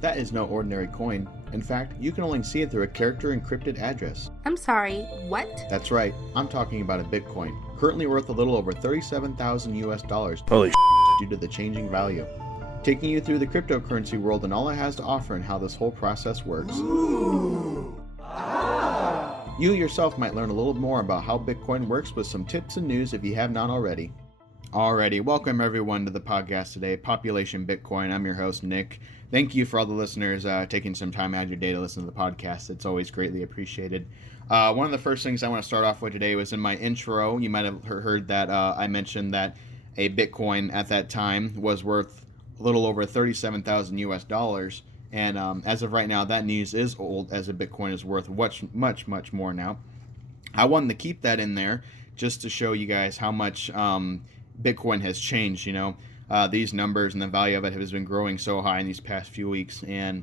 That is no ordinary coin. In fact, you can only see it through a character encrypted address. I'm sorry, what? That's right, I'm talking about a Bitcoin, currently worth a little over 37,000 US dollars. Holy due to the changing value. Taking you through the cryptocurrency world and all it has to offer and how this whole process works. You yourself might learn a little more about how Bitcoin works with some tips and news if you have not already. Alrighty, welcome everyone to the podcast today, Population Bitcoin. I'm your host, Nick. Thank you for all the listeners taking some time out of your day to listen to the podcast. It's always greatly appreciated. One of the first things I want to start off with today was in my intro. You might have heard that I mentioned that a Bitcoin at that time was worth a little over 37,000 US dollars. And as of right now, that news is old, as a Bitcoin is worth much more now. I wanted to keep that in there just to show you guys how much Bitcoin has changed. You know, these numbers and the value of it has been growing so high in these past few weeks, and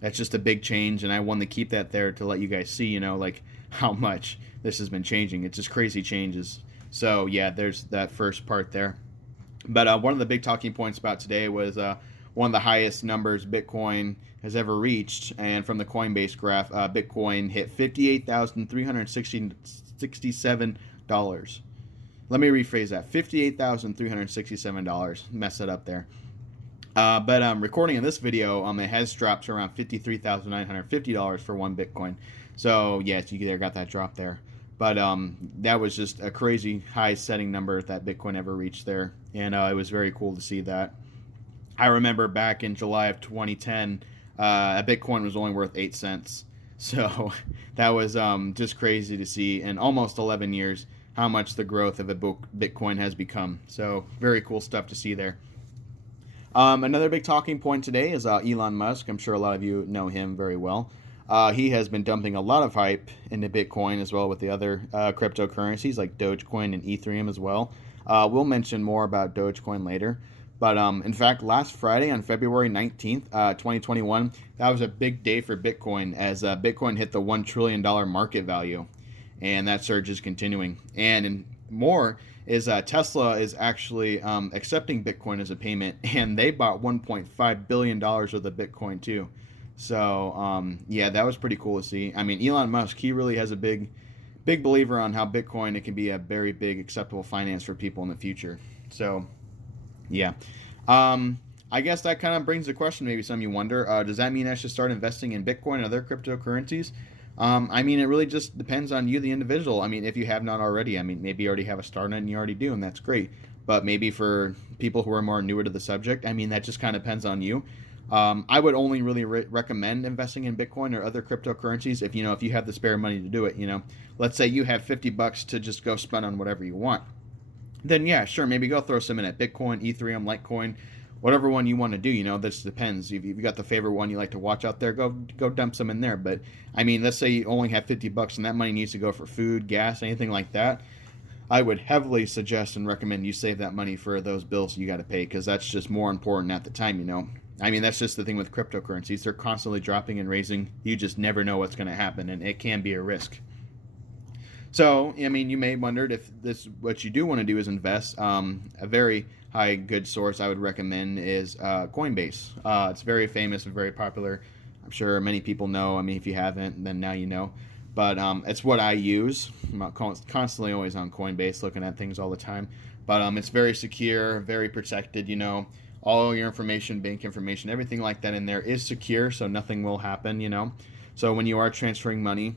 that's just a big change. And I wanted to keep that there to let you guys see, you know, like how much this has been changing. It's just crazy changes. So yeah, there's that first part there. But one of the big talking points about today was one of the highest numbers Bitcoin has ever reached. And from the Coinbase graph, Bitcoin hit $58,367. Let me rephrase that. $58,367. Mess it up there. But recording of this video, it has dropped to around $53,950 for one Bitcoin. So yes, you there got that drop there. But that was just a crazy high setting number that Bitcoin ever reached there. And it was very cool to see that. I remember back in July of 2010, a Bitcoin was only worth 8 cents. So that was just crazy to see in almost 11 years how much the growth of a Bitcoin has become. So very cool stuff to see there. Another big talking point today is Elon Musk. I'm sure a lot of you know him very well. He has been dumping a lot of hype into Bitcoin as well with the other cryptocurrencies like Dogecoin and Ethereum as well. We'll mention more about Dogecoin later. But in fact, last Friday on February 19th, 2021, that was a big day for Bitcoin as Bitcoin hit the $1 trillion market value. And that surge is continuing. And more is Tesla is actually accepting Bitcoin as a payment. And they bought $1.5 billion worth of Bitcoin too. So, yeah, that was pretty cool to see. I mean, Elon Musk, he really has a big believer on how Bitcoin, it can be a very big acceptable finance for people in the future. So, yeah. I guess that kind of brings the question, maybe some of you wonder, does that mean I should start investing in Bitcoin and other cryptocurrencies? I mean, it really just depends on you, the individual. I mean, if you have not already, I mean, maybe you already have a start on it and you already do, and that's great. But maybe for people who are more newer to the subject, I mean, that just kind of depends on you. I would only really recommend investing in Bitcoin or other cryptocurrencies if you have the spare money to do it. You know, let's say you have $50 to just go spend on whatever you want. Then yeah, sure, maybe go throw some in at Bitcoin, Ethereum, Litecoin, whatever one you want to do. You know, this depends. If you've got the favorite one you like to watch out there, go dump some in there. But I mean, let's say you only have $50 and that money needs to go for food, gas, anything like that. I would heavily suggest and recommend you save that money for those bills you got to pay, because that's just more important at the time. You know, I mean, that's just the thing with cryptocurrencies. They're constantly dropping and raising. You just never know what's going to happen, and it can be a risk. So, I mean, you may have wondered if what you do want to do is invest. A very good source I would recommend is Coinbase. It's very famous and very popular. I'm sure many people know. I mean, if you haven't, then now you know. But it's what I use. I'm constantly always on Coinbase looking at things all the time. But it's very secure, very protected, you know. All your information, bank information, everything like that in there is secure, so nothing will happen, you know. So when you are transferring money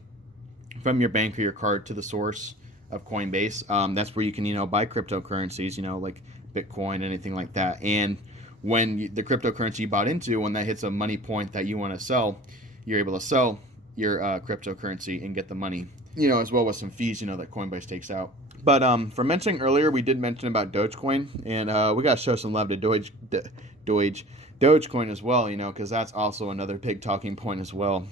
from your bank or your card to the source of Coinbase, that's where you can, buy cryptocurrencies, like Bitcoin, anything like that. And when the cryptocurrency you bought into, when that hits a money point that you want to sell, you're able to sell your cryptocurrency and get the money, as well as some fees, that Coinbase takes out. But for mentioning earlier, we did mention about Dogecoin, and we got to show some love to Dogecoin as well, because that's also another big talking point as well.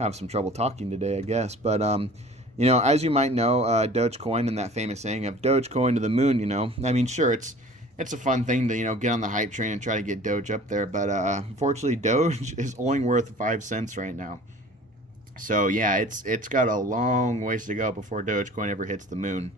Have some trouble talking today, I guess. But, as you might know, Dogecoin and that famous saying of Dogecoin to the moon, I mean, sure, it's a fun thing to, get on the hype train and try to get Doge up there. But unfortunately, Doge is only worth 5 cents right now. So, yeah, it's got a long ways to go before Dogecoin ever hits the moon.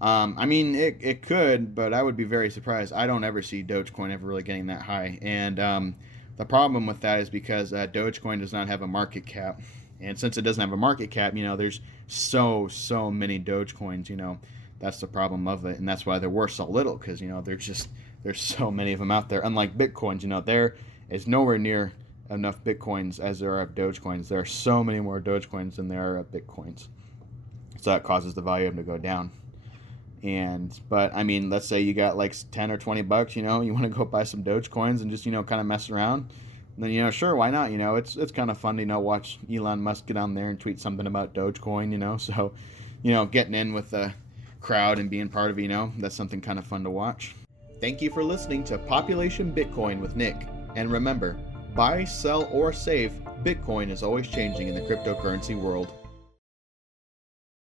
I mean, it could, but I would be very surprised. I don't ever see Dogecoin ever really getting that high. And The problem with that is because Dogecoin does not have a market cap. And since it doesn't have a market cap, there's so many Dogecoins, that's the problem of it. And that's why they're worth so little, because, there's so many of them out there. Unlike Bitcoins, there is nowhere near enough Bitcoins as there are of Dogecoins. There are so many more Dogecoins than there are of Bitcoins. So that causes the value of them to go down. But let's say you got like 10 or 20 bucks, you want to go buy some Dogecoins and just, kind of mess around. Then, sure, why not? It's kind of fun to, watch Elon Musk get on there and tweet something about Dogecoin, so, getting in with the crowd and being part of it, that's something kind of fun to watch. Thank you for listening to Population Bitcoin with Nick. And remember, buy, sell, or save, Bitcoin is always changing in the cryptocurrency world.